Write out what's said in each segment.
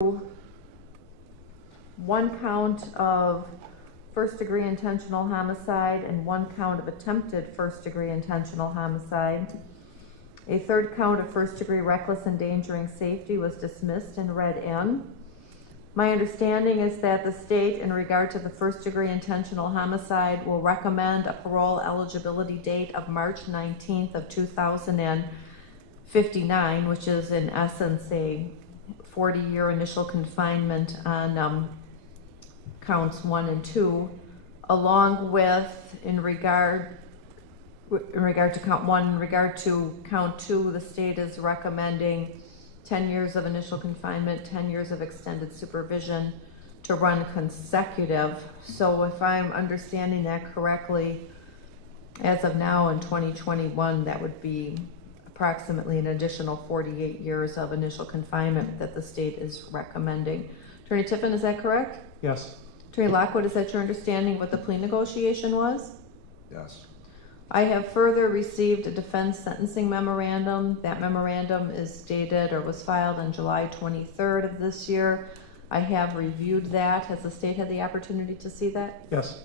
one count of first-degree intentional homicide and one count of attempted first-degree intentional homicide. A third count of first-degree reckless endangering safety was dismissed and read in. My understanding is that the state, in regard to the first-degree intentional homicide, will recommend a parole eligibility date of March 19th of 2059, which is in essence a 40-year initial confinement on counts 1 and 2, along with, in regard to count 1, in regard to count 2, the state is recommending 10 years of initial confinement, 10 years of extended supervision to run consecutive. So if I'm understanding that correctly, as of now in 2021, that would be approximately an additional 48 years of initial confinement that the state is recommending. Attorney Tiffin, is that correct? Yes. Attorney Lockwood, is that your understanding what the plea negotiation was? Yes. I have further received a defense sentencing memorandum. That memorandum is dated or was filed on July 23rd of this year. I have reviewed that. Has the state had the opportunity to see that? Yes.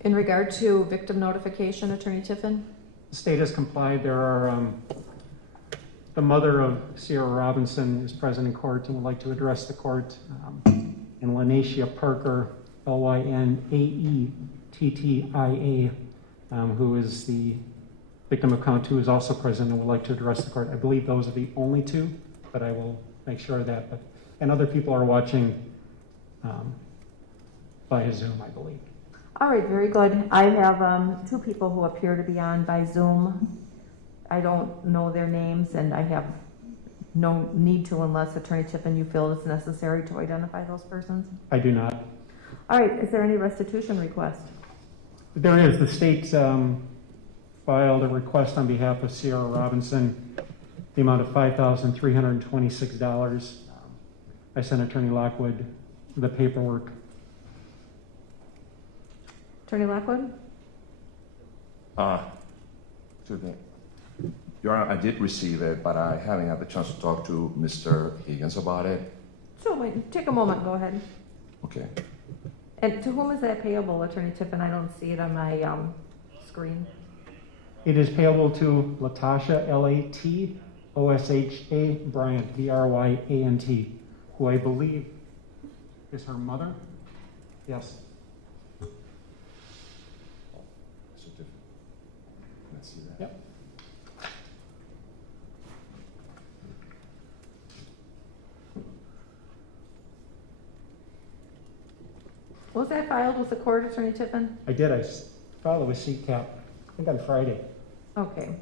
In regard to victim notification, Attorney Tiffin? The state has complied. There are, the mother of Sierra Robinson is present in court and would like to address the court. And Lanacia Parker, Lynnaettia, who is the victim of count 2, is also present and would like to address the court. I believe those are the only two, but I will make sure of that. And other people are watching by Zoom, I believe. All right, very good. I have 2 people who appear to be on by Zoom. I don't know their names, and I have no need to unless, Attorney Tiffin, you feel it's necessary to identify those persons. I do not. All right, is there any restitution request? There is. The state filed a request on behalf of Sierra Robinson, the amount of $5,326. I sent Attorney Lockwood the paperwork. Attorney Lockwood? Your Honor, I did receive it, but I haven't had the chance to talk to Mr. Higgins about it. So wait, take a moment, go ahead. Okay. And to whom is that payable, Attorney Tiffin? I don't see it on my screen. It is payable to Latasha, L-A-T-O-S-H-A, Bryant, B-R-Y-A-N-T, who I believe is her mother. Yes. Let's see that. Yep. Was that filed with the court, Attorney Tiffin? I did. I filed it with CCAP, I think on Friday. Okay.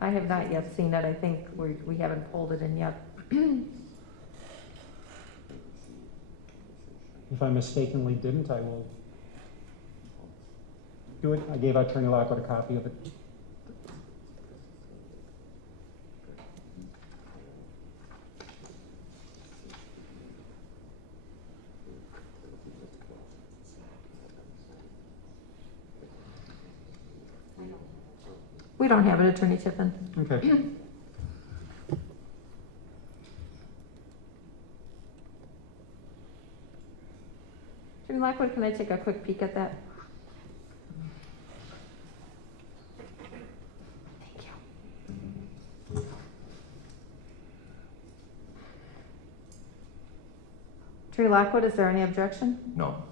I have not yet seen it. I think we haven't pulled it in yet. If I mistakenly didn't, I will do it. I gave Attorney Lockwood a copy of it. We don't have it, Attorney Tiffin. Okay. Attorney Lockwood, can I take a quick peek at that? Thank you. Attorney Lockwood, is there any objection? No.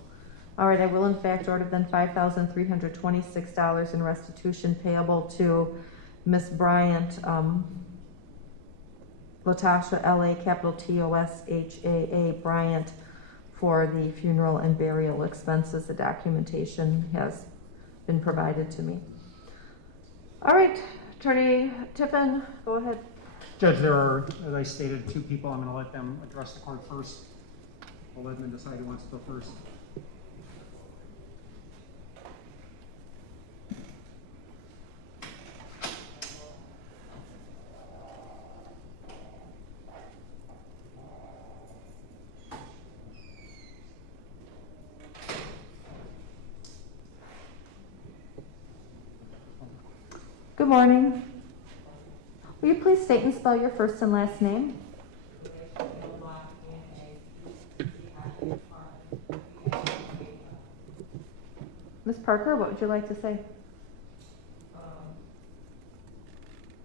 All right, I will in fact order then $5,326 in restitution payable to Miss Bryant, Latasha, L-A-T-O-S-H-A-A, Bryant, for the funeral and burial expenses. The documentation has been provided to me. All right, Attorney Tiffin, go ahead. Judge, there are, as I stated, 2 people. I'm going to let them address the court first. I'll let them decide who wants to go first. Good morning. Will you please state and spell your first and last name? Ms. Parker, what would you like to say?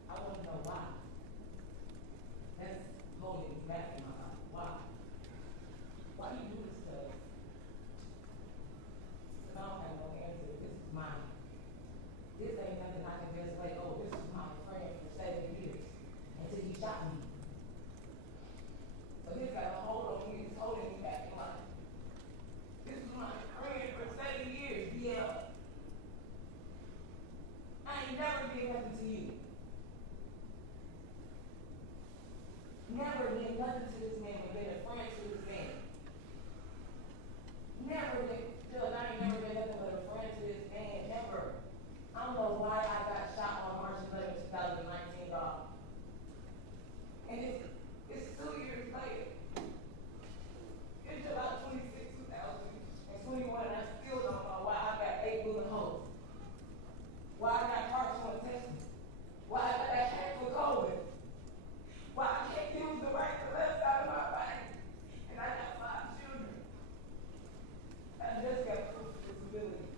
I want to know why. That's holding me back in my life. Why? Why do you do this to us? I don't have no answer. This is mine. This ain't nothing I can just say, oh, this is my friend for 7 years until he shot me. So this got a hold on me. It's holding me back in life. This is my friend for 7 years. Yeah. I ain't never did nothing to you. Never did nothing to this man or been a friend to this man. Never did, Judge, I ain't never been nothing but a friend to this man. Never. I don't know why I got shot on March 11, 2019, dog. And it's 2 years later. It's July 26, 2021, and I still don't know why I got 8 bullet holes. Why I got partial intestine. Why I got that actual COVID. Why I can't use the right to left side of my body. And I got 5 children. I just got proof of disability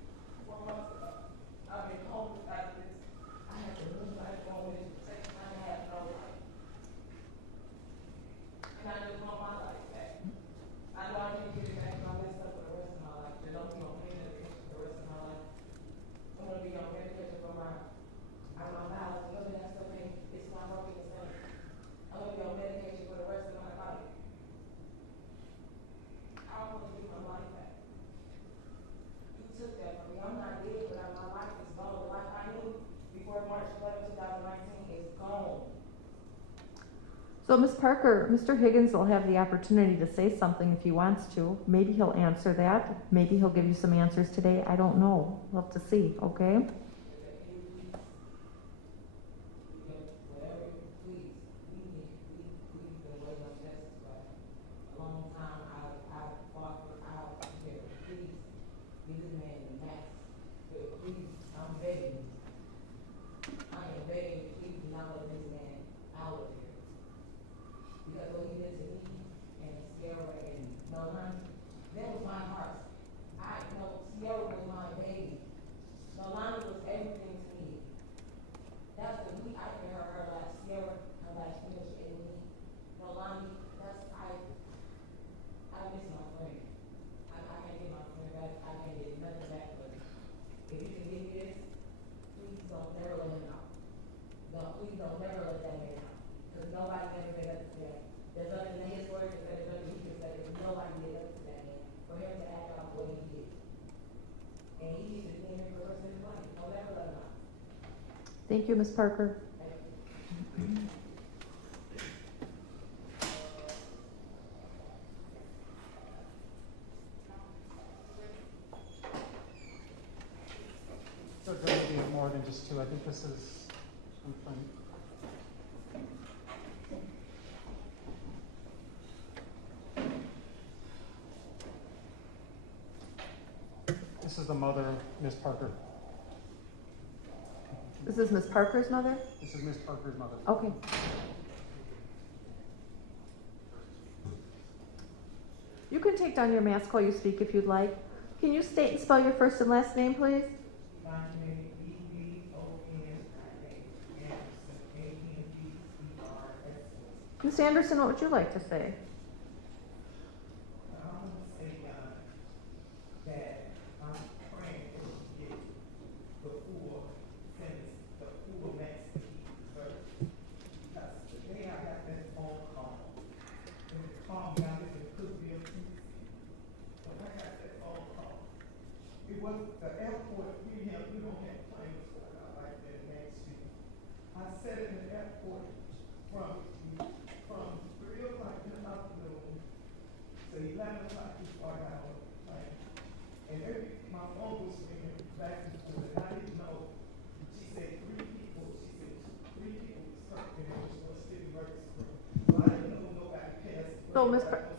4 months ago. I've been homeless after this. I had to move back home with it to take time to have no life. And I just want my life back. I know I can't get it back if I mess up for the rest of my life. They don't be on pain medication for the rest of my life. I'm gonna be on medication for my bowels. I'm gonna have something, it's my broken stomach. I'm gonna be on medication for the rest of my life. I want to get my life back. You took that from me. I'm not dead, but my life is gone. The life I knew before March 11, 2019 is gone. So, Ms. Parker, Mr. Higgins will have the opportunity to say something if he wants to. Maybe he'll answer that. Maybe he'll give you some answers today. I don't know. We'll have to see, okay? Thank you, Ms. Parker. So there may be more than just 2. I think this is something. This is the mother, Miss Parker. This is Ms. Parker's mother? This is Miss Parker's mother. Okay. You can take down your mask while you speak if you'd like. Can you state and spell your first and last name, please? Ms. Anderson, what would you like to say?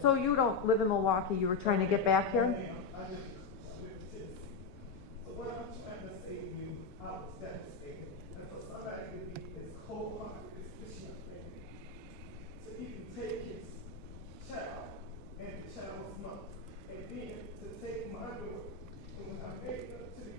So you don't live in Milwaukee, you were trying to get back here? So what I'm trying to say to you, I was devastated. And for somebody to be as cold-hearted as this young man, to even take his child and the child's mother, and then to take my daughter, and when I made it up to the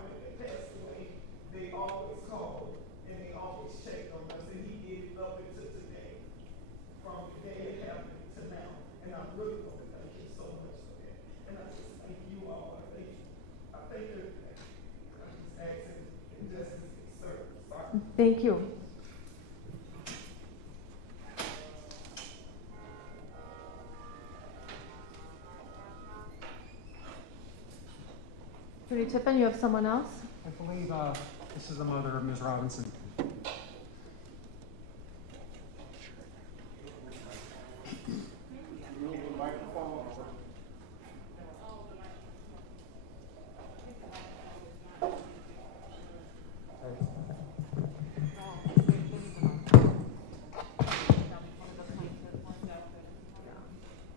family that passed away, they always called and they always checked on us, and he did it up until today, from the day it happened to now. And I really want to thank you so much for that. And I just thank you all. I thank you. I'm just asking injustice is served. Sorry. Thank you. Attorney Tiffin, you have someone else? I believe this is the mother of Ms. Robinson.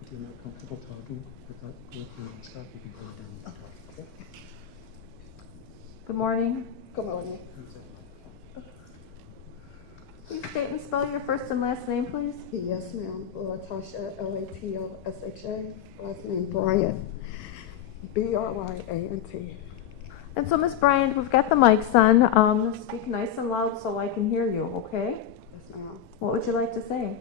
If you're not comfortable talking without going through stuff, you can go down and talk. Okay? Good morning. Good morning. Please state and spell your first and last name, please. Yes, ma'am. Latasha, Latosha, last name Bryant, Bryant. And so, Ms. Bryant, we've got the mics on. Speak nice and loud so I can hear you, okay? Yes, ma'am. What would you like to say?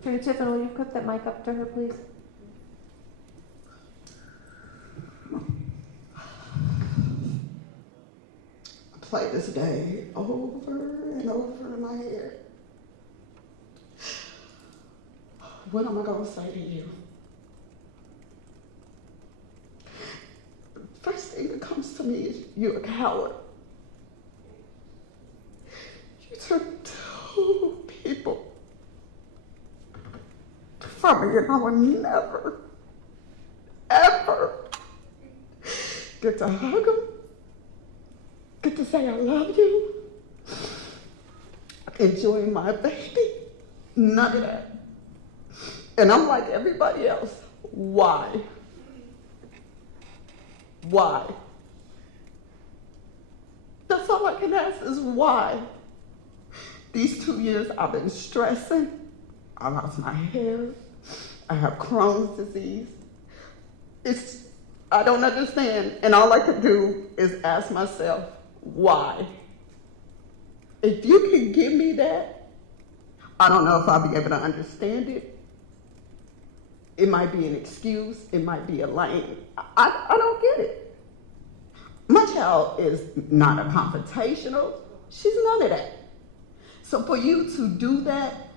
Attorney Tiffin, will you put that mic up to her, please? Play this day over and over in my head. What am I going to say to you? First thing that comes to me is you're a coward. You took 2 people from me, and I would never, ever get to hug them, get to say I love you, enjoy my baby, none of that. And I'm like everybody else, why? Why? That's all I can ask is why? These 2 years I've been stressing, I lost my hair, I have Crohn's disease. I don't understand, and all I can do is ask myself, why? If you can give me that, I don't know if I'll be able to understand it. It might be an excuse, it might be a lane. I don't get it. My child is not a confrontational, she's none of that. So for you to do that,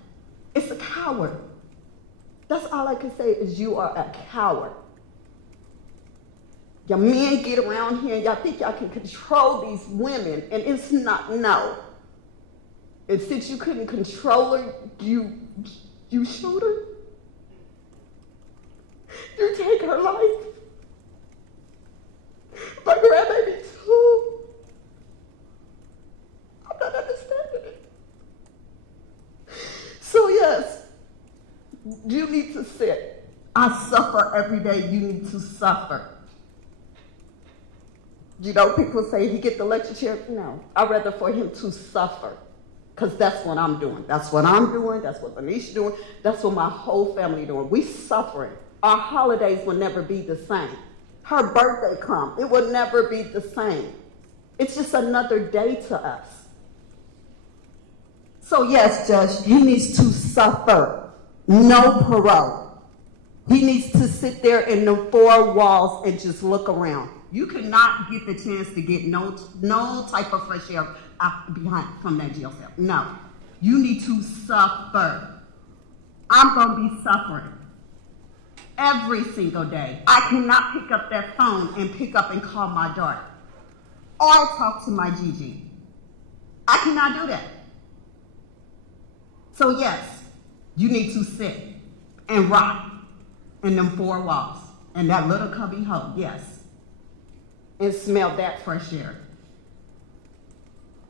it's a coward. That's all I can say is you are a coward. Your men get around here and y'all think y'all can control these women, and it's not, no. And since you couldn't control her, you shoot her? You take her life? My grandbaby too? I'm not understanding it. So yes, you need to sit. I suffer every day, you need to suffer. You know, people say he get the electric chair. No, I'd rather for him to suffer, because that's what I'm doing. That's what I'm doing. That's what Anisha doing. That's what my whole family doing. We suffering. Our holidays will never be the same. Her birthday come, it will never be the same. It's just another day to us. So yes, Judge, he needs to suffer. No parole. He needs to sit there in the 4 walls and just look around. You cannot get the chance to get no type of fresh air behind from that jail cell. No. You need to suffer. I'm going to be suffering every single day. I cannot pick up that phone and pick up and call my daughter or talk to my Gigi. I cannot do that. So yes, you need to sit and rock in them 4 walls and that little cubby hole, yes. And smell that fresh air.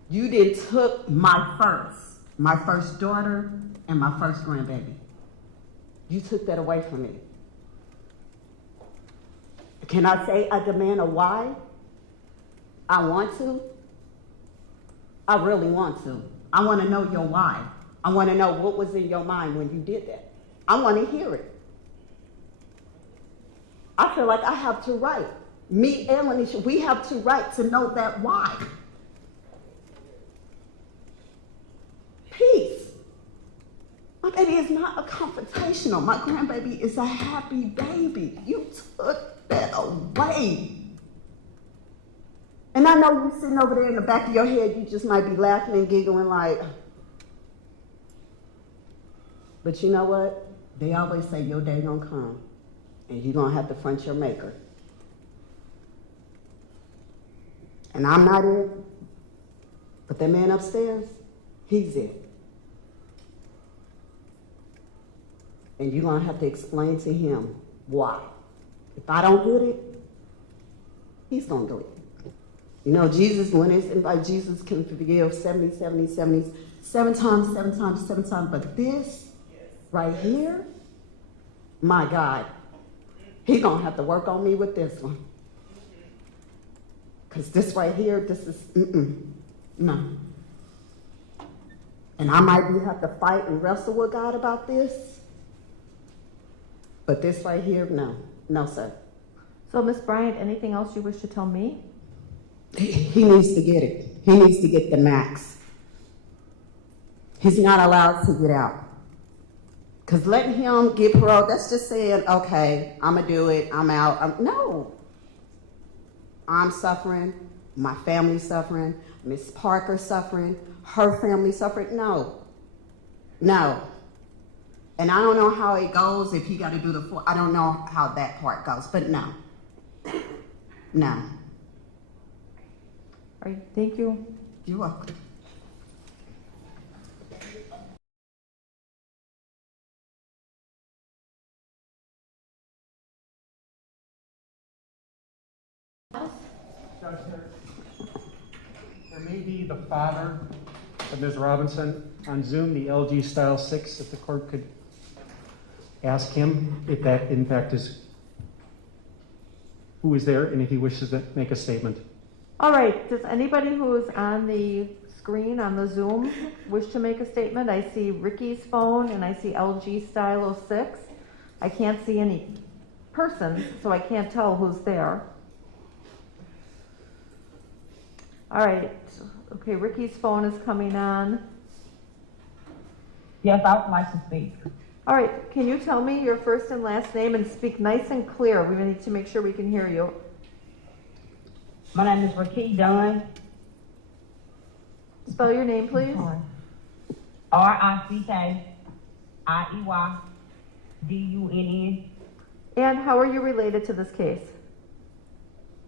You did took my first daughter and my first grandbaby. You took that away from me. Can I say I demand a why? I want to. I really want to. I want to know your why. I want to know what was in your mind when you did that. I want to hear it. I feel like I have to write. Me and Lanisha, we have to write to know that why. Peace. My baby is not a confrontational. My grandbaby is a happy baby. You took that away. And I know you sitting over there in the back of your head, you just might be laughing and giggling like, but you know what? They always say your day gonna come and you're gonna have to front your maker. And I'm not it, but that man upstairs, he's it. And you're gonna have to explain to him why. If I don't get it, he's gonna do it. You know, Jesus, when it's like Jesus can forgive 70, 70, 70, 7 times, 7 times, 7 times. But this right here, my God, he gonna have to work on me with this one. Because this right here, this is, no. And I might have to fight and wrestle with God about this. But this right here, no. No, sir. So, Ms. Bryant, anything else you wish to tell me? He needs to get it. He needs to get the max. He's not allowed to get out. Because letting him get parole, that's just saying, okay, I'm going to do it, I'm out. No. I'm suffering, my family's suffering, Miss Parker's suffering, her family's suffering. No. No. And I don't know how it goes if he got to do the, I don't know how that part goes, but no. No. All right, thank you. You're welcome. Judge, there may be the father of Ms. Robinson on Zoom, the LG Style 6, if the court could ask him if that in fact is who is there and if he wishes to make a statement. All right, does anybody who is on the screen on the Zoom wish to make a statement? I see Ricky's phone and I see LG Style 06. I can't see any persons, so I can't tell who's there. All right, okay, Ricky's phone is coming on. Yes, I would like to speak. All right, can you tell me your first and last name and speak nice and clear? We need to make sure we can hear you. My name is Ricky Dunn. Spell your name, please. RICKIEYDUNN. And how are you related to this case?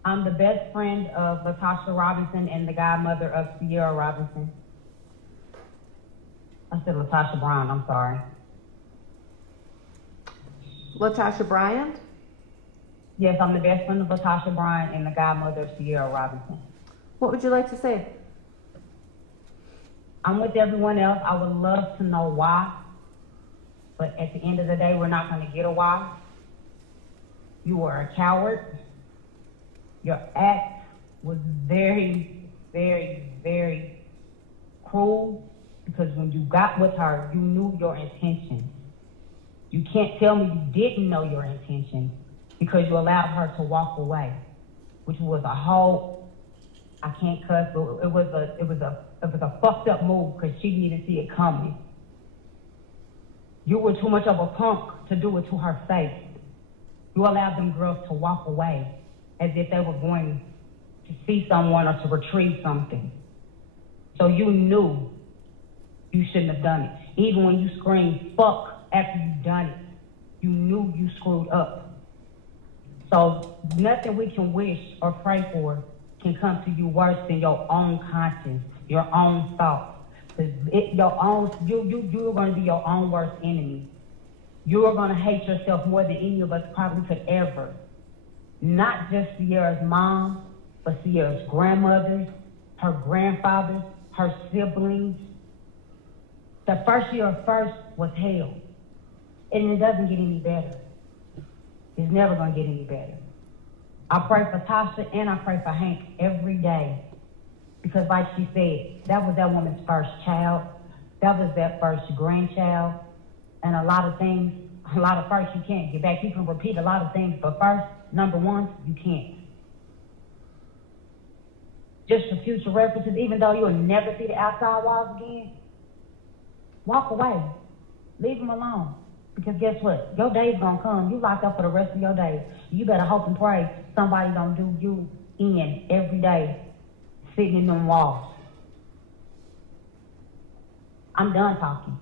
I'm the best friend of Latasha Robinson and the godmother of Sierra Robinson. I said Latasha Brown, I'm sorry. Latasha Bryant? Yes, I'm the best friend of Latasha Brown and the godmother of Sierra Robinson. What would you like to say? I'm with everyone else. I would love to know why, but at the end of the day, we're not going to get a why. You are a coward. Your act was very, very, very cruel because when you got with her, you knew your intention. You can't tell me you didn't know your intention because you allowed her to walk away, which was a whole, I can't cuss, but it was a fucked up move because she didn't see it coming. You were too much of a punk to do it to her face. You allowed them girls to walk away as if they were going to see someone or to retrieve something. So you knew you shouldn't have done it. Even when you screamed fuck after you done it, you knew you screwed up. So nothing we can wish or pray for can come to you worse than your own conscience, your own thoughts. You're going to be your own worst enemy. You are going to hate yourself more than any of us probably could ever. Not just Sierra's mom, but Sierra's grandmothers, her grandfathers, her siblings. The first year of first was hell. And it doesn't get any better. It's never going to get any better. I pray for Tasha and I pray for Hank every day. Because like she said, that was that woman's first child. That was that first grandchild. And a lot of things a lot of firsts you can't get back. You can repeat a lot of things, but first, number one, you can't. Just for future references, even though you'll never see the outside walls again, walk away. Leave them alone. Because guess what? Your day's gonna come. You locked up for the rest of your days. You better hope and pray somebody don't do you in every day, sitting in them walls. I'm done talking.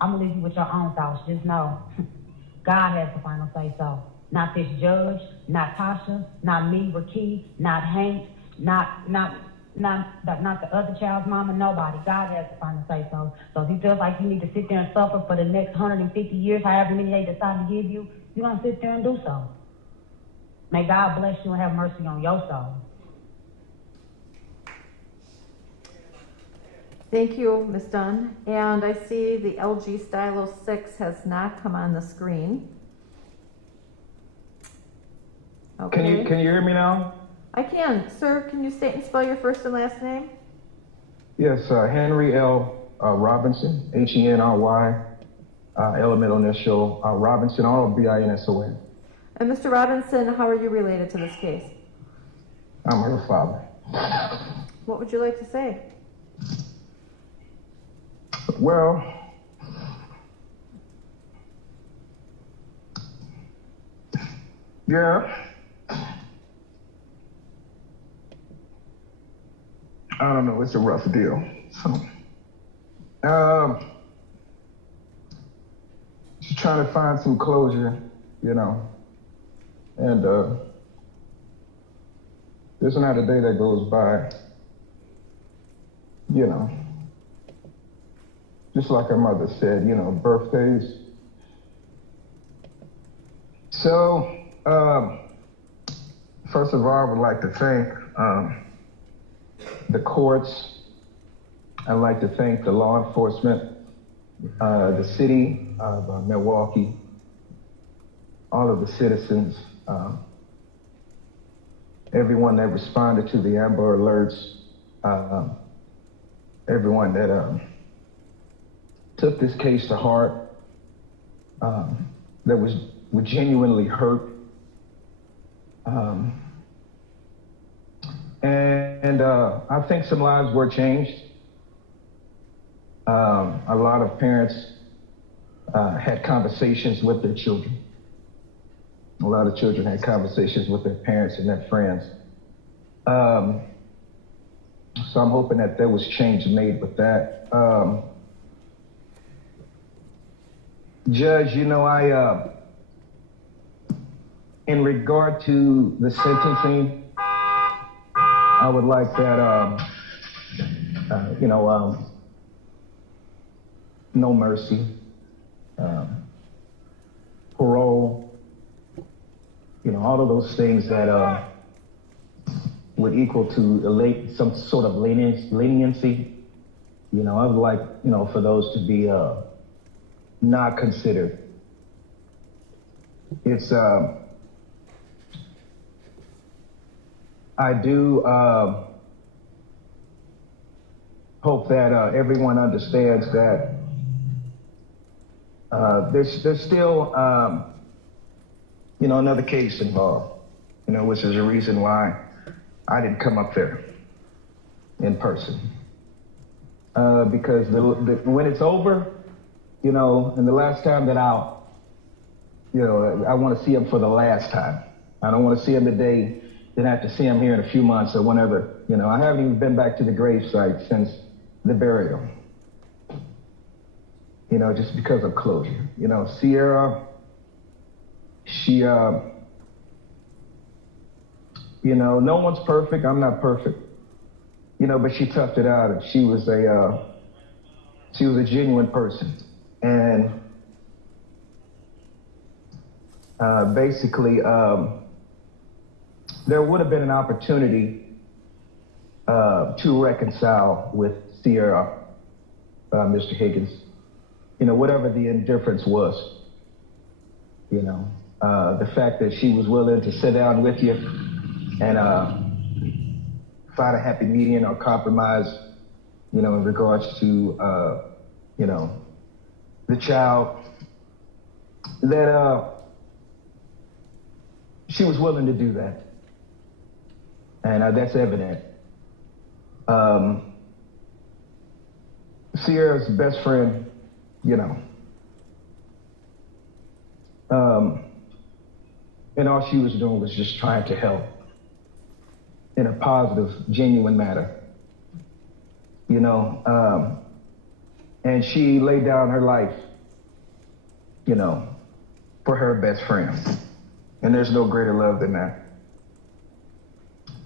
I'm gonna leave you with your own thoughts. Just know, God has the final say so. Not this judge, not Tasha, not me, Rakeem, not Hank, not the other child's mama, nobody. God has the final say so. So if you feel like you need to sit there and suffer for the next 150 years, however many they decide to give you, you're gonna sit there and do so. May God bless you and have mercy on your soul. Thank you, Ms. Dunn. And I see the LG Stylo 6 has not come on the screen. Okay. Can you hear me now? I can. Sir, can you state and spell your first and last name? Yes, Henry L. Robinson, Henry, elemental initial, Robinson, R-O-B-I-N-S-O-N. And Mr. Robinson, how are you related to this case? I'm her father. What would you like to say? Well, yeah. I don't know, it's a rough deal. So, just trying to find some closure, you know. And there's not a day that goes by, you know. Just like her mother said, you know, birthdays. So, first of all, I would like to thank the courts. I'd like to thank the law enforcement, the city of Milwaukee, all of the citizens, everyone that responded to the Amber Alerts, everyone that took this case to heart, that was genuinely hurt. And I think some lives were changed. A lot of parents had conversations with their children. A lot of children had conversations with their parents and their friends. So I'm hoping that there was change made with that. Judge, you know, in regard to the sentencing, I would like that, no mercy, parole, you know, all of those things that would equal to some sort of leniency. You know, I would like, you know, for those to be not considered. It's, I do hope that everyone understands that there's still, you know, another case involved, you know, which is a reason why I didn't come up there in person. Because when it's over, you know, and the last time that I want to see him for the last time. I don't want to see him today, then I have to see him here in a few months or whenever. You know, I haven't even been back to the gravesite since the burial. You know, just because of closure. You know, Sierra, she, you know, no one's perfect. I'm not perfect. You know, but she toughed it out, and she was a genuine person. And basically, there would have been an opportunity to reconcile with Sierra, Mr. Higgins. You know, whatever the indifference was, you know, the fact that she was willing to sit down with you and find a happy median or compromise, you know, in regards to, you know, the child, that she was willing to do that. And that's evident. Sierra's best friend, you know, and all she was doing was just trying to help in a positive, genuine manner, you know, and she laid down her life, you know, for her best friend. And there's no greater love than that.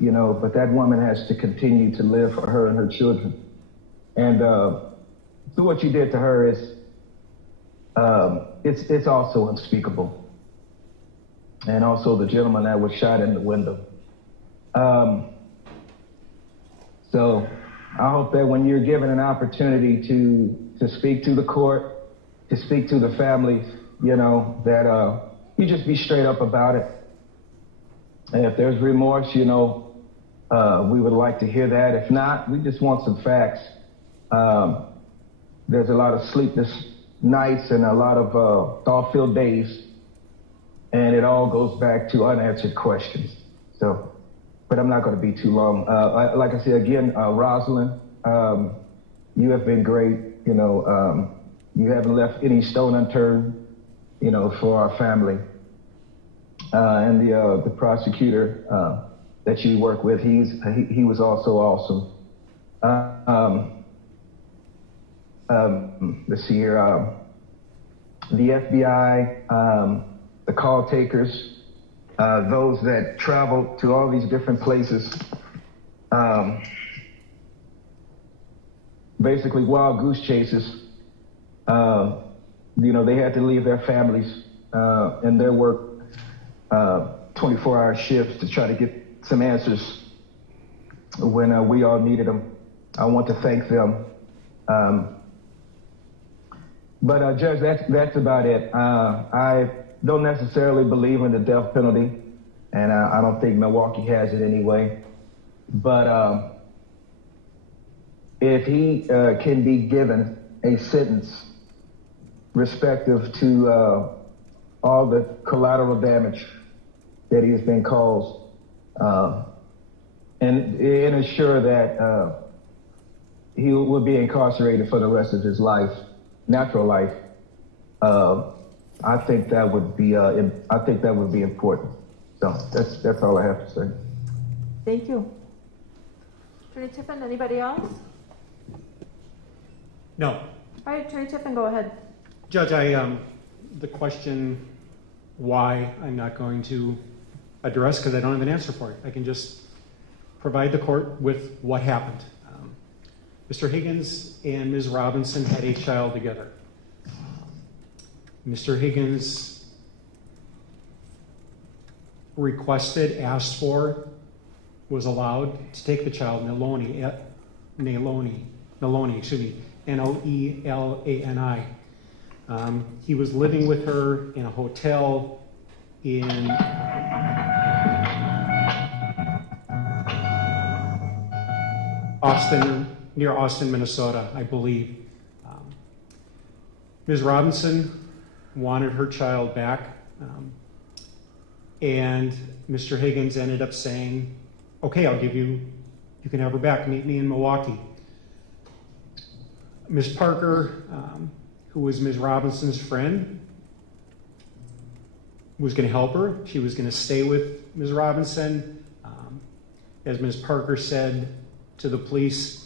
You know, but that woman has to continue to live for her and her children. And so what you did to her is, it's also unspeakable. And also the gentleman that was shot in the window. So I hope that when you're given an opportunity to speak to the court, to speak to the families, you know, that you just be straight up about it. And if there's remorse, you know, we would like to hear that. If not, we just want some facts. There's a lot of sleepless nights and a lot of thought-filled days, and it all goes back to unanswered questions. So, but I'm not going to be too long. Like I said, again, Rosalind, you have been great. You know, you haven't left any stone unturned, you know, for our family. And the prosecutor that you work with, he was also awesome. Let's see here, the FBI, the call takers, those that travel to all these different places, basically wild goose chases. You know, they had to leave their families and their work 24-hour shifts to try to get some answers when we all needed them. I want to thank them. But Judge, that's about it. I don't necessarily believe in the death penalty, and I don't think Milwaukee has it anyway. But if he can be given a sentence respective to all the collateral damage that he has been caused, and assure that he will be incarcerated for the rest of his life, natural life, I think that would be important. So that's all I have to say. Thank you. Attorney Tiffin, anybody else? No. All right, Attorney Tiffin, go ahead. Judge, the question why I'm not going to address, because I don't have an answer for it. I can just provide the court with what happened. Mr. Higgins and Ms. Robinson had a child together. Mr. Higgins requested, asked for, was allowed to take the child, Neloni, N-O-E-L-A-N-I. He was living with her in a hotel in near Austin, Minnesota, I believe. Ms. Robinson wanted her child back, and Mr. Higgins ended up saying, okay, you can have her back, meet me in Milwaukee. Ms. Parker, who was Ms. Robinson's friend, was going to help her. She was going to stay with Ms. Robinson. As Ms. Parker said to the police,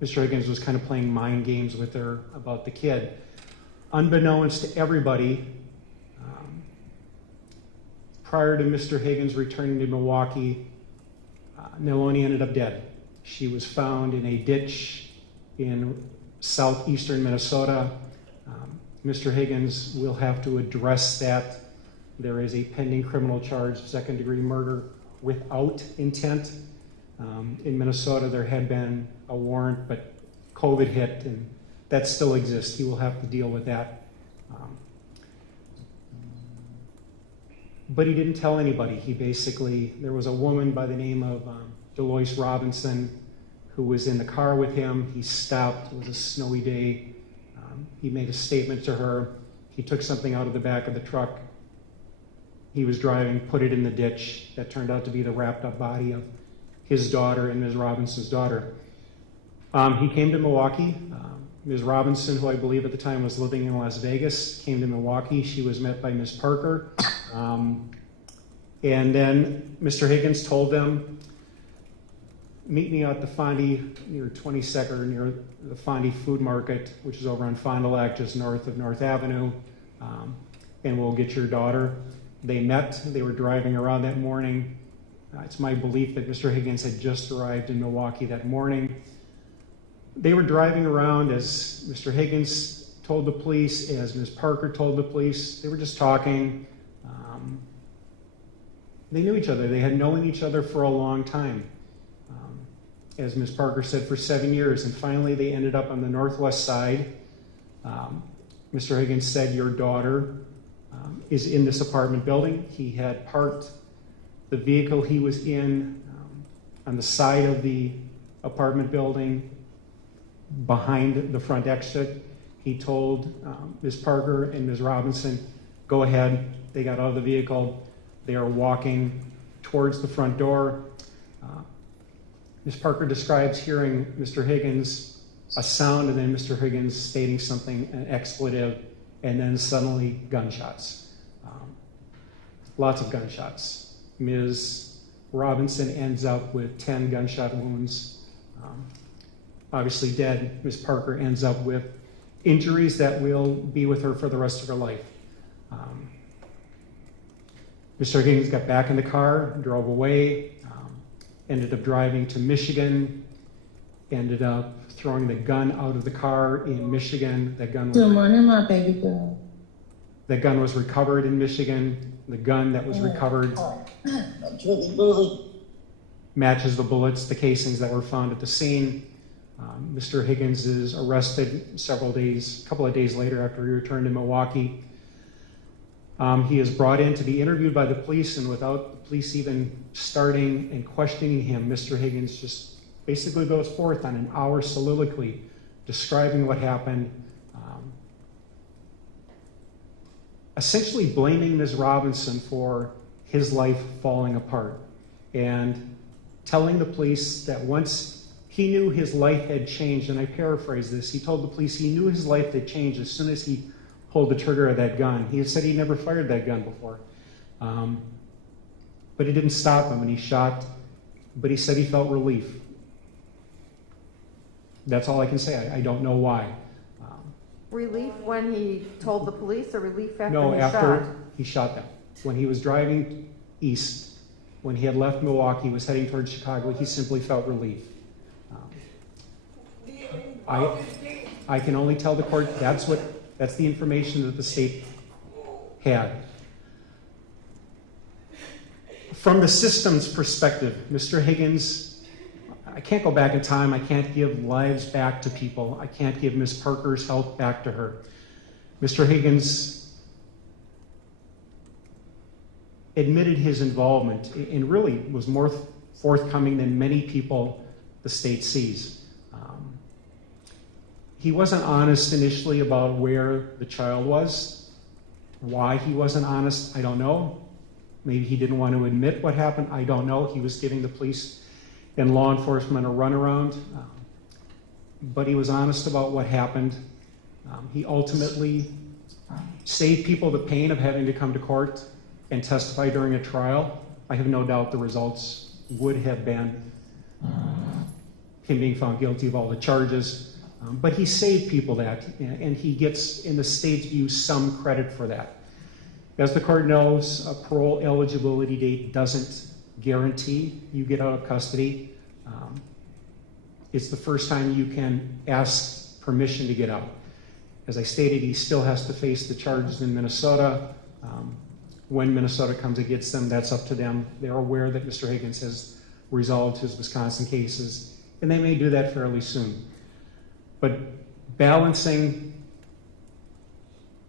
Mr. Higgins was kind of playing mind games with her about the kid. Unbeknownst to everybody, prior to Mr. Higgins returning to Milwaukee, Neloni ended up dead. She was found in a ditch in southeastern Minnesota. Mr. Higgins will have to address that. There is a pending criminal charge, second-degree murder without intent. In Minnesota, there had been a warrant, but COVID hit, and that still exists. He will have to deal with that. But he didn't tell anybody. There was a woman by the name of Deloise Robinson who was in the car with him. He stopped. It was a snowy day. He made a statement to her. He took something out of the back of the truck he was driving, put it in the ditch. That turned out to be the wrapped up body of his daughter and Ms. Robinson's daughter. He came to Milwaukee. Ms. Robinson, who I believe at the time was living in Las Vegas, came to Milwaukee. She was met by Ms. Parker. And then Mr. Higgins told them, meet me at the Fondy near 22nd, or near the Fondy Food Market, which is over on Fond du Lac, just north of North Avenue, and we'll get your daughter. They met. They were driving around that morning. It's my belief that Mr. Higgins had just arrived in Milwaukee that morning. They were driving around, as Mr. Higgins told the police, as Ms. Parker told the police. They were just talking. They knew each other. They had known each other for a long time. As Ms. Parker said, for 7 years. And finally, they ended up on the northwest side. Mr. Higgins said, your daughter is in this apartment building. He had parked the vehicle he was in on the side of the apartment building behind the front exit. He told Ms. Parker and Ms. Robinson, go ahead. They got out of the vehicle. They are walking towards the front door. Ms. Parker describes hearing Mr. Higgins, a sound, and then Mr. Higgins stating something, an expletive, and then suddenly gunshots. Lots of gunshots. Ms. Robinson ends up with 10 gunshot wounds, obviously dead. Ms. Parker ends up with injuries that will be with her for the rest of her life. Mr. Higgins got back in the car, drove away, ended up driving to Michigan, ended up throwing the gun out of the car in Michigan. That gun Good morning, my baby girl. That gun was recovered in Michigan. The gun that was recovered matches the bullets, the casings that were found at the scene. Mr. Higgins is arrested a couple of days later after he returned to Milwaukee. He is brought in to be interviewed by the police, and without the police even starting and questioning him, Mr. Higgins just basically goes forth on an hour soliloquy describing what happened, essentially blaming Ms. Robinson for his life falling apart, and telling the police that once he knew his life had changed, and I paraphrase this, he told the police he knew his life had changed as soon as he pulled the trigger of that gun. He had said he never fired that gun before. But it didn't stop him, and he shot, but he said he felt relief. That's all I can say. I don't know why. Relief when he told the police, or relief after No, he after shot? he shot them. When he was driving east, when he had left Milwaukee, was heading towards Chicago, he simply felt relief. I can only tell the court that's the information that the state had. From the system's perspective, Mr. Higgins, I can't go back in time. I can't give lives back to people. I can't give Ms. Parker's health back to her. Mr. Higgins admitted his involvement and really was more forthcoming than many people the state sees. He wasn't honest initially about where the child was. Why he wasn't honest, I don't know. Maybe he didn't want to admit what happened, I don't know. He was giving the police and law enforcement a runaround. But he was honest about what happened. He ultimately saved people the pain of having to come to court and testify during a trial. I have no doubt the results would have been him being found guilty of all the charges. But he saved people that, and he gets, in the state's view, some credit for that. As the court knows, a parole eligibility date doesn't guarantee you get out of custody. It's the first time you can ask permission to get out. As I stated, he still has to face the charges in Minnesota. When Minnesota comes and gets them, that's up to them. They're aware that Mr. Higgins has resolved his Wisconsin cases, and they may do that fairly soon. But balancing,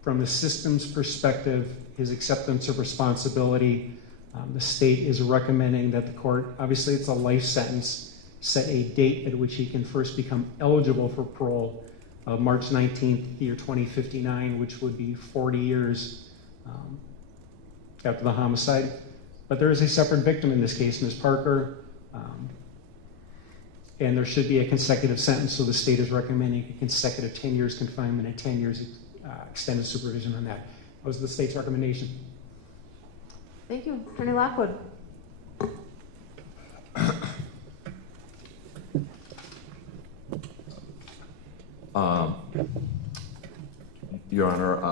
from the system's perspective, his acceptance of responsibility, the state is recommending that the court, obviously it's a life sentence, set a date at which he can first become eligible for parole. of March 19th, year 2059, which would be 40 years after the homicide. But there is a separate victim in this case, Ms. Parker, and there should be a consecutive sentence, so the state is recommending a consecutive 10 years confinement and 10 years extended supervision on that. That was the state's recommendation. Thank you. Attorney Lockwood. Your Honor,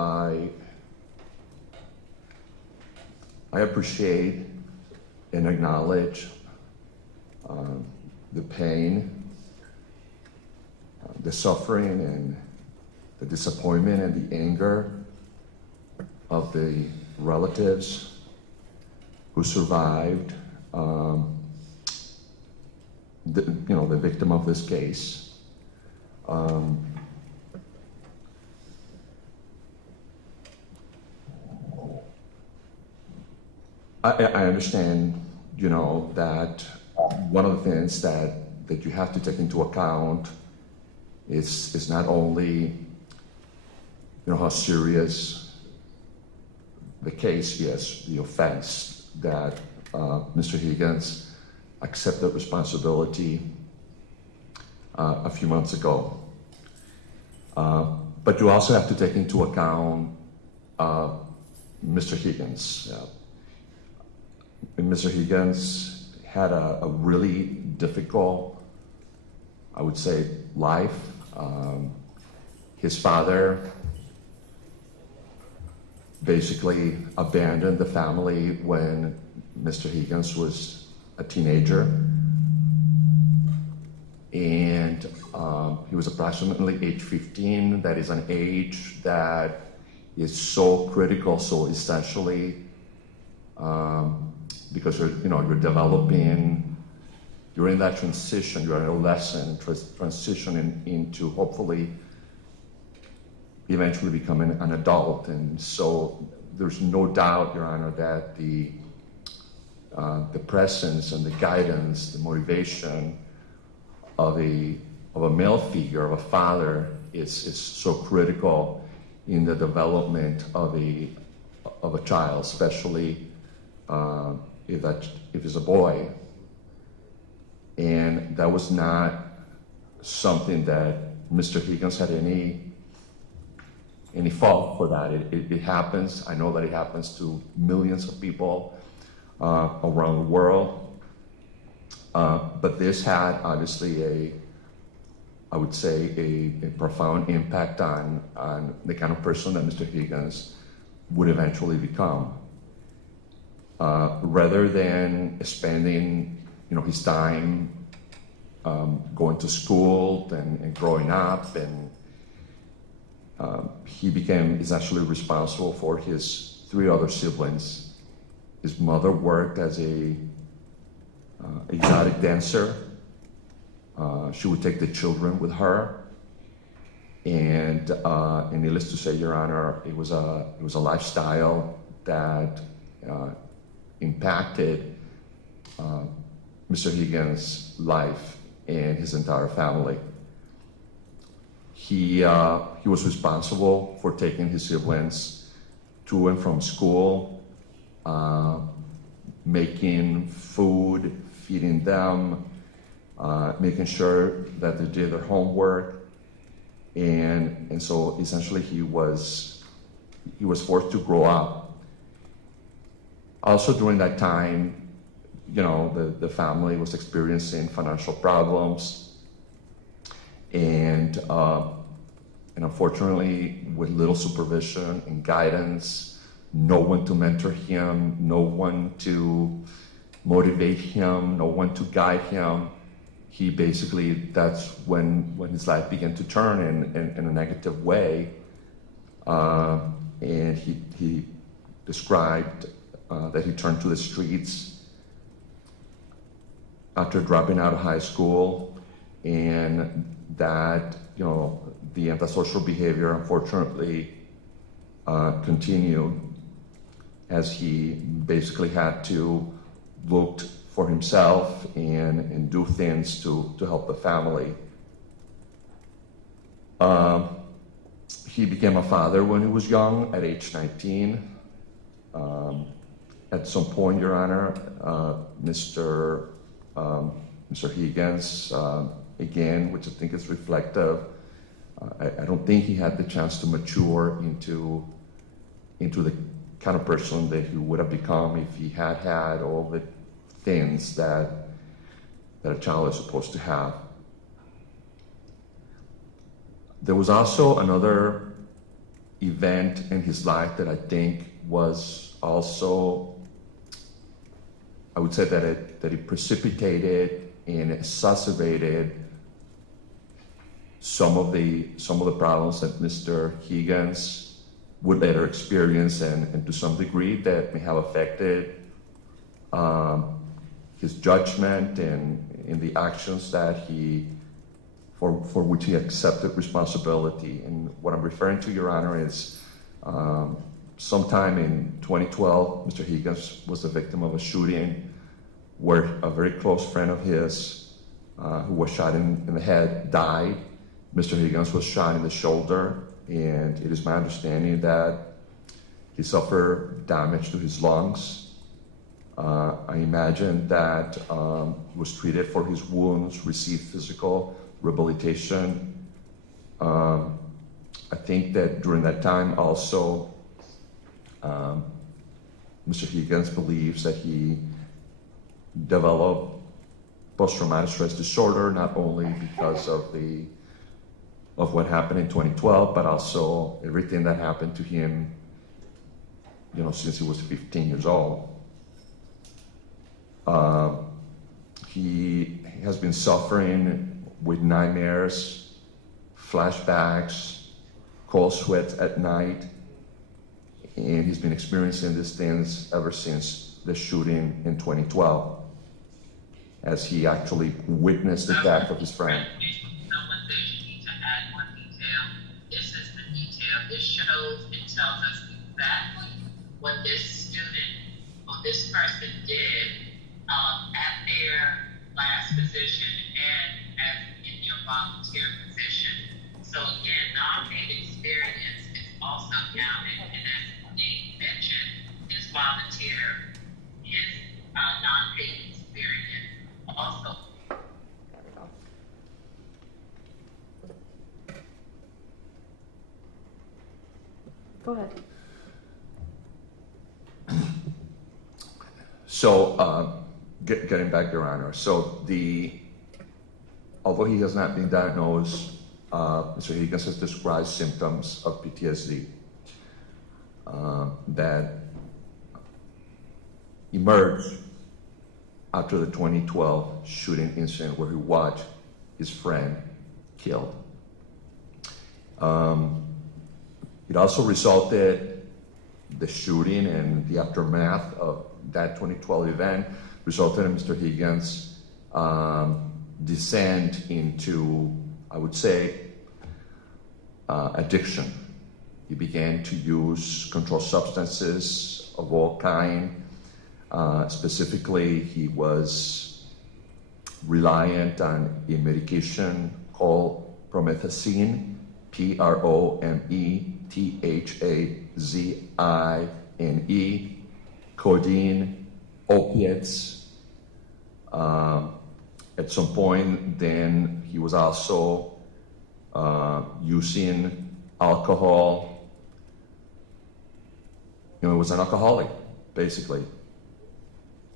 I appreciate and acknowledge the pain, the suffering, and the disappointment and the anger of the relatives who survived the victim of this case. I understand, that one of the things that you have to take into account is not only, how serious the case is, the offense that Mr. Higgins accepted responsibility a few months ago, but you also have to take into account Mr. Higgins. Mr. Higgins had a really difficult, I would say, life. His father basically abandoned the family when Mr. Higgins was a teenager. And he was approximately age 15. That is an age that is so critical, so essentially, because you're developing, you're in that transition, you're an adolescent transitioning into hopefully eventually becoming an adult. And so there's no doubt, Your Honor, that the presence and the guidance, the motivation of a male figure, of a father, is so critical in the development of a child, especially if it's a boy. And that was not something that Mr. Higgins had any fault for that. It happens. I know that it happens to millions of people around the world. But this had obviously I would say a profound impact on the kind of person that Mr. Higgins would eventually become. Rather than spending his time going to school and growing up, and he is actually responsible for his 3 other siblings. His mother worked as a exotic dancer. She would take the children with her, and needless to say, Your Honor, it was a lifestyle that impacted Mr. Higgins' life and his entire family. He was responsible for taking his siblings to and from school, making food, feeding them, making sure that they did their homework, and so essentially he was forced to grow up. Also during that time, the family was experiencing financial problems, and unfortunately, with little supervision and guidance, no one to mentor him, no one to motivate him, no one to guide him, he basically, that's when his life began to turn in a negative way. And he described that he turned to the streets after dropping out of high school, and that the antisocial behavior unfortunately continued as he basically had to look for himself and do things to help the family. He became a father when he was young, at age 19. At some point, Your Honor, Mr. Higgins, again, which I think is reflective, I don't think he had the chance to mature into the kind of person that he would have become if he had had all the things that a child is supposed to have. There was also another event in his life that I think was also, I would say that it precipitated and exacerbated some of the problems that Mr. Higgins would later experience, and to some degree that may have affected his judgment and in the actions that for which he accepted responsibility. And what I'm referring to, Your Honor, is sometime in 2012, Mr. Higgins was the victim of a shooting where a very close friend of his who was shot in the head died. Mr. Higgins was shot in the shoulder, and it is my understanding that he suffered damage to his lungs. I imagine that he was treated for his wounds, received physical rehabilitation. I think that during that time also, Mr. Higgins believes that he developed post-traumatic stress disorder, not only because of what happened in 2012, but also everything that happened to him, since he was 15 years old. He has been suffering with nightmares, flashbacks, cold sweats at night, and he's been experiencing these things ever since the shooting in 2012, as he actually witnessed the death of his friend. Someone says you need to add more detail. This is the detail. This shows and tells us exactly what this student or this person did at their last position and in your volunteer position. So again, non-paid experience is also counted, and as Nate mentioned, his volunteer, his non-paid experience also. Go ahead. So, getting back, Your Honor. So although he has not been diagnosed, Mr. Higgins has described symptoms of PTSD that emerged after the 2012 shooting incident where he watched his friend killed. It also resulted, the shooting and the aftermath of that 2012 event resulted in Mr. Higgins' descent into, I would say, addiction. He began to use controlled substances of all kind. Specifically, he was reliant on a medication called promethazine, Promethazine, codeine, opiates. At some point, then he was also using alcohol. He was an alcoholic, basically.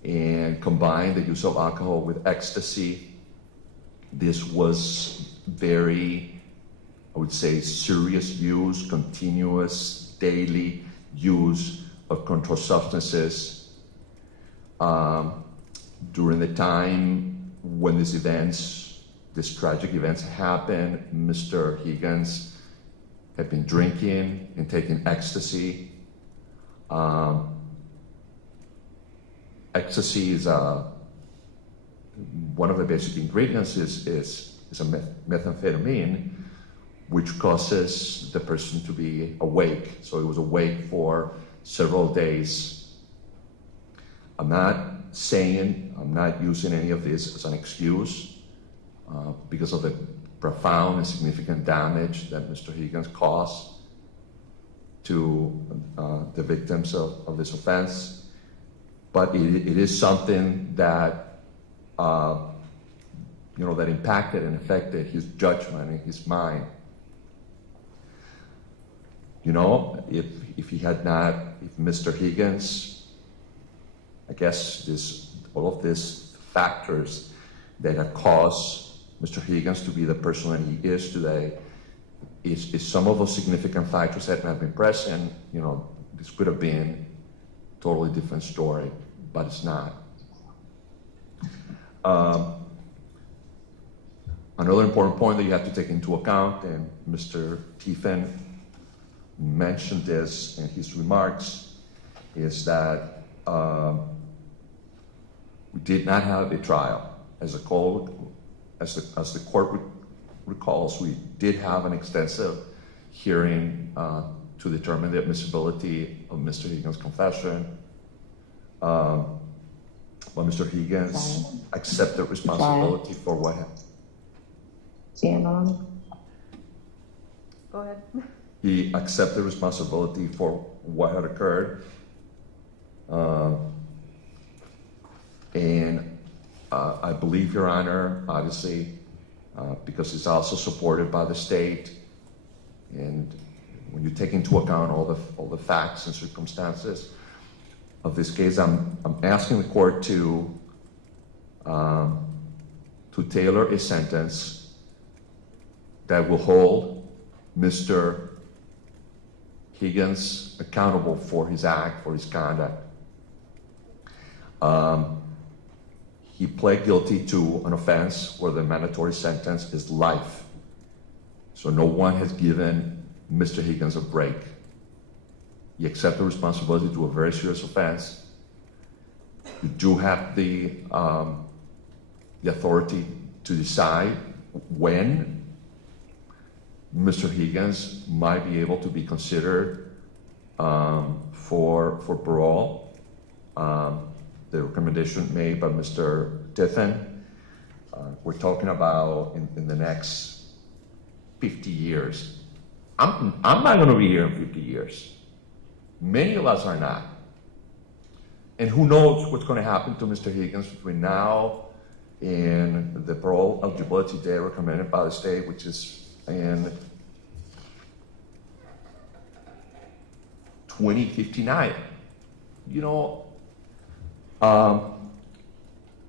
And combined the use of alcohol with ecstasy, this was very, I would say, serious use, continuous, daily use of controlled substances. During the time when these tragic events happened, Mr. Higgins had been drinking and taking ecstasy. Ecstasy is one of the basic ingredients is a methamphetamine, which causes the person to be awake. So he was awake for several days. I'm not saying, I'm not using any of this as an excuse because of the profound and significant damage that Mr. Higgins caused to the victims of this offense. But it is something that, that impacted and affected his judgment and his mind. If he had not, if Mr. Higgins, I guess all of these factors that have caused Mr. Higgins to be the person that he is today, is some of those significant factors that have been present, this could have been a totally different story, but it's not. Another important point that you have to take into account, and Mr. Tiffen mentioned this in his remarks, is that we did not have a trial. As the court recalls, we did have an extensive hearing to determine the admissibility of Mr. Higgins' confession. But Mr. Higgins accepted responsibility for what happened. Go ahead. He accepted responsibility for what had occurred. And I believe, Your Honor, obviously, because it's also supported by the state, and when you take into account all the facts and circumstances of this case, I'm asking the court to tailor a sentence that will hold Mr. Higgins accountable for his act, for his conduct. He pled guilty to an offense where the mandatory sentence is life. So no one has given Mr. Higgins a break. He accepted responsibility to a very serious offense. You do have the authority to decide when Mr. Higgins might be able to be considered for parole. The recommendation made by Mr. Tiffen, we're talking about in the next 50 years. I'm not going to be here in 50 years. Many of us are not. And who knows what's going to happen to Mr. Higgins between now and the parole eligibility date recommended by the state, which is in 2059.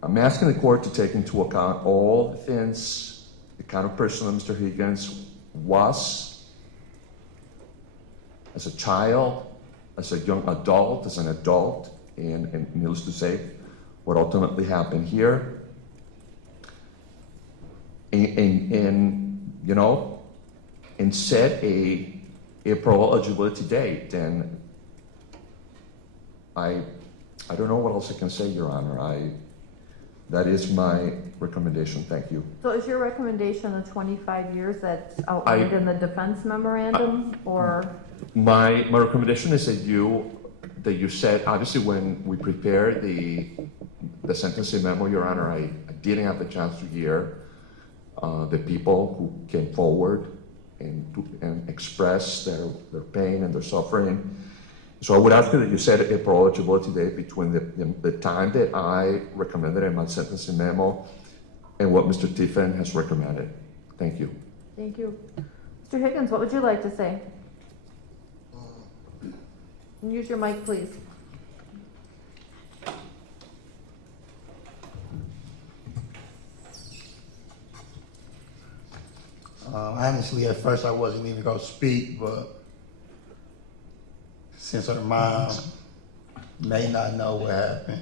I'm asking the court to take into account all the things, the kind of person that Mr. Higgins was as a child, as a young adult, as an adult, and needless to say, what ultimately happened here. And set a parole eligibility date. And I don't know what else I can say, Your Honor. That is my recommendation. Thank you. So is your recommendation the 25 years that's outlined in the defense memorandum, or? My recommendation is that you said, obviously when we prepared the sentencing memo, Your Honor, I didn't have the chance to hear the people who came forward and express their pain and their suffering. So I would ask you that you set a parole eligibility date between the time that I recommended in my sentencing memo and what Mr. Tiffen has recommended. Thank you. Thank you. Mr. Higgins, what would you like to say? Use your mic, please. Honestly, at first I wasn't even going to speak, but since her mom may not know what happened,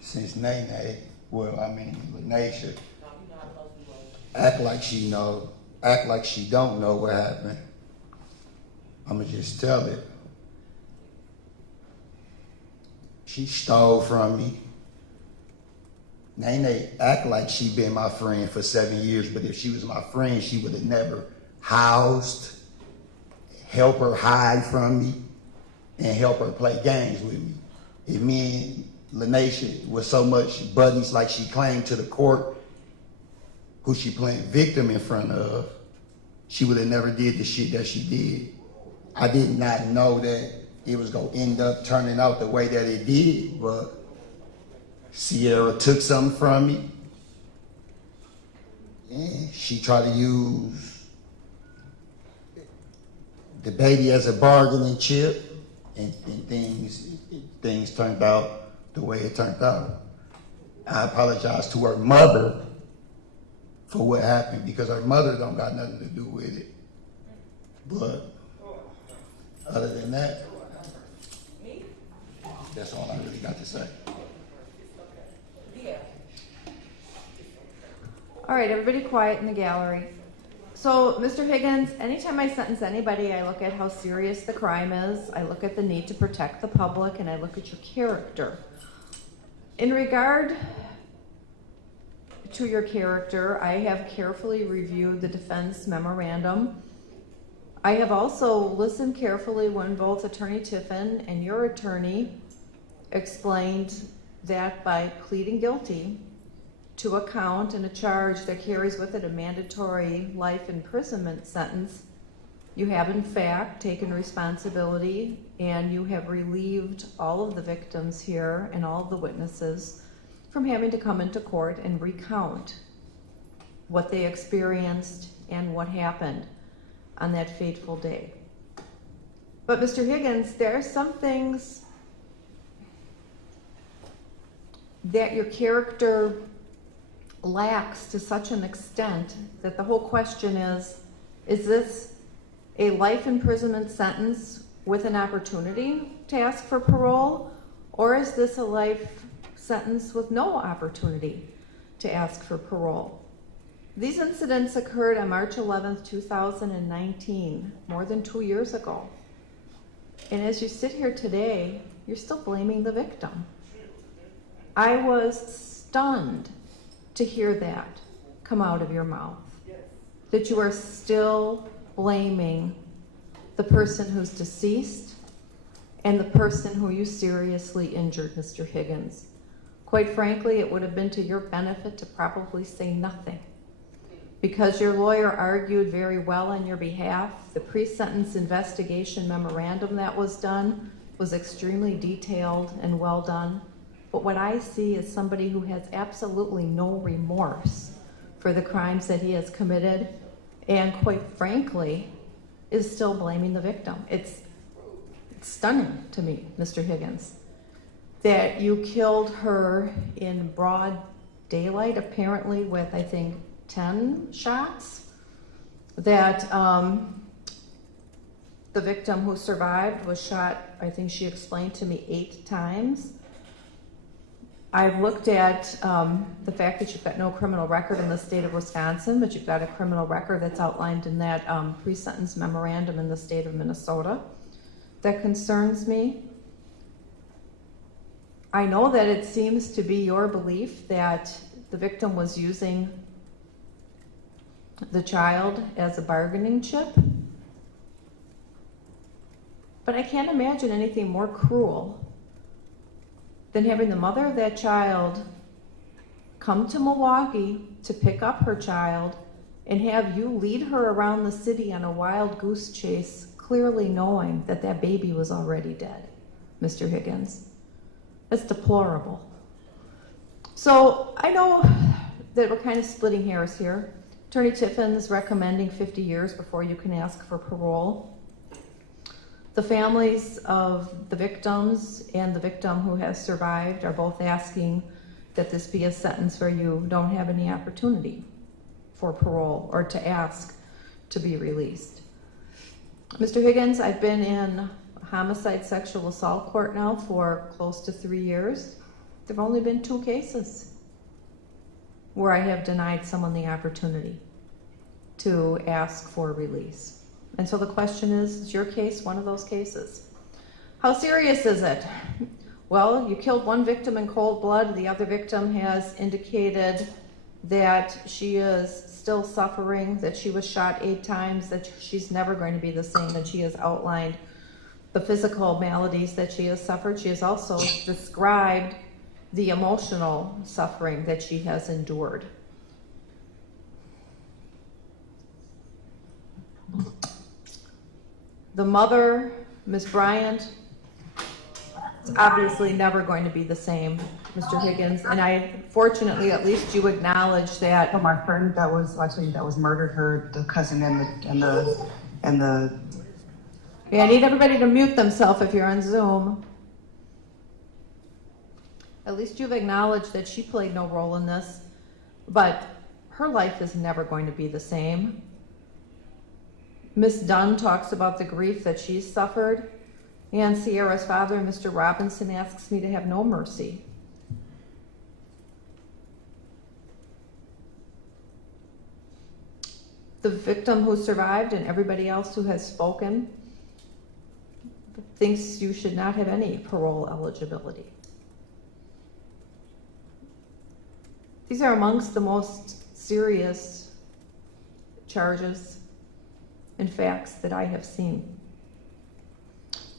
since Nene, Lanisha, act like she don't know what happened, I'ma just tell it. She stole from me. Nene act like she been my friend for 7 years, but if she was my friend, she would have never housed, help her hide from me, and help her play games with me. If me and Lanisha was so much buddies like she claimed to the court, who she playing victim in front of, she would have never did the shit that she did. I did not know that it was gonna end up turning out the way that it did, but Sierra took something from me. And she tried to use the baby as a bargaining chip, and things turned out the way it turned out. I apologize to her mother for what happened, because her mother don't got nothing to do with it. But other than that, that's all I really got to say. All right, everybody quiet in the gallery. So, Mr. Higgins, anytime I sentence anybody, I look at how serious the crime is, I look at the need to protect the public, and I look at your character. In regard to your character, I have carefully reviewed the defense memorandum. I have also listened carefully when both Attorney Tiffin and your attorney explained that by pleading guilty to a count and a charge that carries with it a mandatory life imprisonment sentence, you have in fact taken responsibility, and you have relieved all of the victims here and all of the witnesses from having to come into court and recount what they experienced and what happened on that fateful day. But Mr. Higgins, there are some things that your character lacks to such an extent that the whole question is this a life imprisonment sentence with an opportunity to ask for parole, or is this a life sentence with no opportunity to ask for parole? These incidents occurred on March 11th, 2019, more than 2 years ago. And as you sit here today, you're still blaming the victim. I was stunned to hear that come out of your mouth, that you are still blaming the person who's deceased and the person who you seriously injured, Mr. Higgins. Quite frankly, it would have been to your benefit to probably say nothing, because your lawyer argued very well on your behalf. The pre-sentence investigation memorandum that was done was extremely detailed and well done. But what I see is somebody who has absolutely no remorse for the crimes that he has committed, and quite frankly, is still blaming the victim. It's stunning to me, Mr. Higgins, that you killed her in broad daylight, apparently with, I think, 10 shots, that the victim who survived was shot, I think she explained to me, 8 times. I've looked at the fact that you've got no criminal record in the state of Wisconsin, but you've got a criminal record that's outlined in that pre-sentence memorandum in the state of Minnesota. That concerns me. I know that it seems to be your belief that the victim was using the child as a bargaining chip, but I can't imagine anything more cruel than having the mother of that child come to Milwaukee to pick up her child and have you lead her around the city on a wild goose chase, clearly knowing that that baby was already dead, Mr. Higgins. That's deplorable. So I know that we're kind of splitting hairs here. Attorney Tiffin's recommending 50 years before you can ask for parole. The families of the victims and the victim who has survived are both asking that this be a sentence where you don't have any opportunity for parole or to ask to be released. Mr. Higgins, I've been in homicide sexual assault court now for close to 3 years. There have only been 2 cases where I have denied someone the opportunity to ask for release. And so the question is your case one of those cases? How serious is it? Well, you killed one victim in cold blood. The other victim has indicated that she is still suffering, that she was shot 8 times, that she's never going to be the same, and she has outlined the physical maladies that she has suffered. She has also described the emotional suffering that she has endured. The mother, Miss Bryant, is obviously never going to be the same, Mr. Higgins. And fortunately, at least you acknowledge that. So my friend that was murdered, the cousin and the. Yeah, I need everybody to mute themselves if you're on Zoom. At least you've acknowledged that she played no role in this, but her life is never going to be the same. Miss Dunn talks about the grief that she's suffered, and Sierra's father, Mr. Robinson, asks me to have no mercy. The victim who survived and everybody else who has spoken thinks you should not have any parole eligibility. These are amongst the most serious charges and facts that I have seen.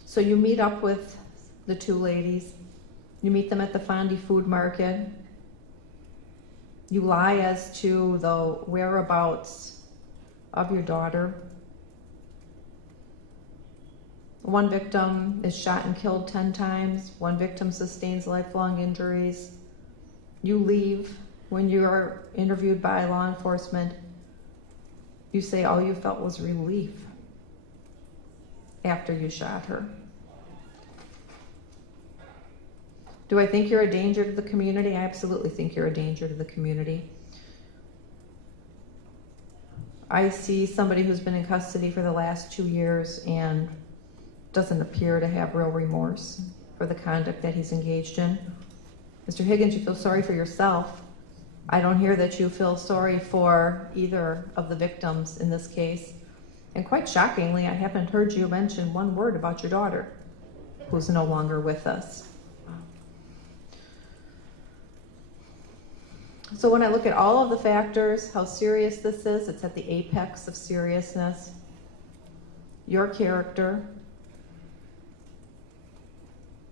So you meet up with the two ladies, you meet them at the Fondy Food Market, you lie as to the whereabouts of your daughter. One victim is shot and killed 10 times. One victim sustains lifelong injuries. You leave. When you are interviewed by law enforcement, you say all you felt was relief after you shot her. Do I think you're a danger to the community? I absolutely think you're a danger to the community. I see somebody who's been in custody for the last 2 years and doesn't appear to have real remorse for the conduct that he's engaged in. Mr. Higgins, you feel sorry for yourself. I don't hear that you feel sorry for either of the victims in this case. And quite shockingly, I haven't heard you mention one word about your daughter, who's no longer with us. So when I look at all of the factors, how serious this is, it's at the apex of seriousness. Your character,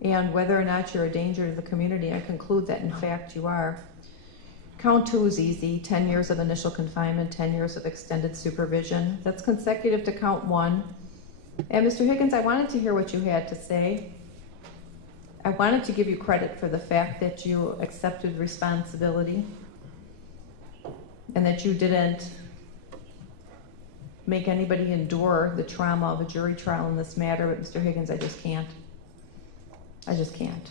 and whether or not you're a danger to the community, I conclude that in fact you are. Count 2 is easy, 10 years of initial confinement, 10 years of extended supervision. That's consecutive to count 1. And Mr. Higgins, I wanted to hear what you had to say. I wanted to give you credit for the fact that you accepted responsibility and that you didn't make anybody endure the trauma of a jury trial in this matter. But Mr. Higgins, I just can't. I just can't.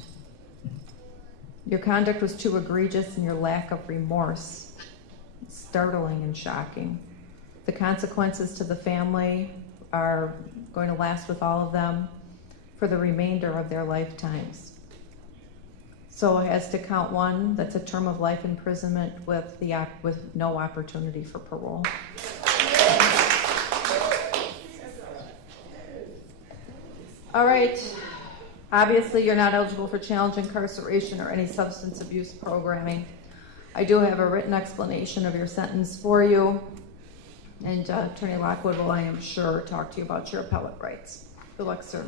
Your conduct was too egregious and your lack of remorse startling and shocking. The consequences to the family are going to last with all of them for the remainder of their lifetimes. So as to count 1, that's a term of life imprisonment with no opportunity for parole. All right. Obviously, you're not eligible for challenge incarceration or any substance abuse programming. I do have a written explanation of your sentence for you, and Attorney Lockwood will, I am sure, talk to you about your appellate rights. Good luck, sir.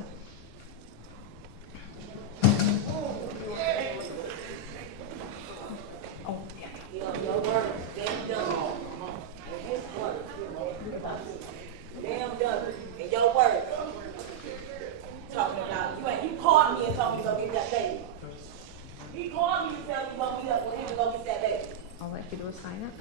Called me and told me to go get that baby. He called me to tell me to go meet up with him and go get that baby. All I have to do is sign it.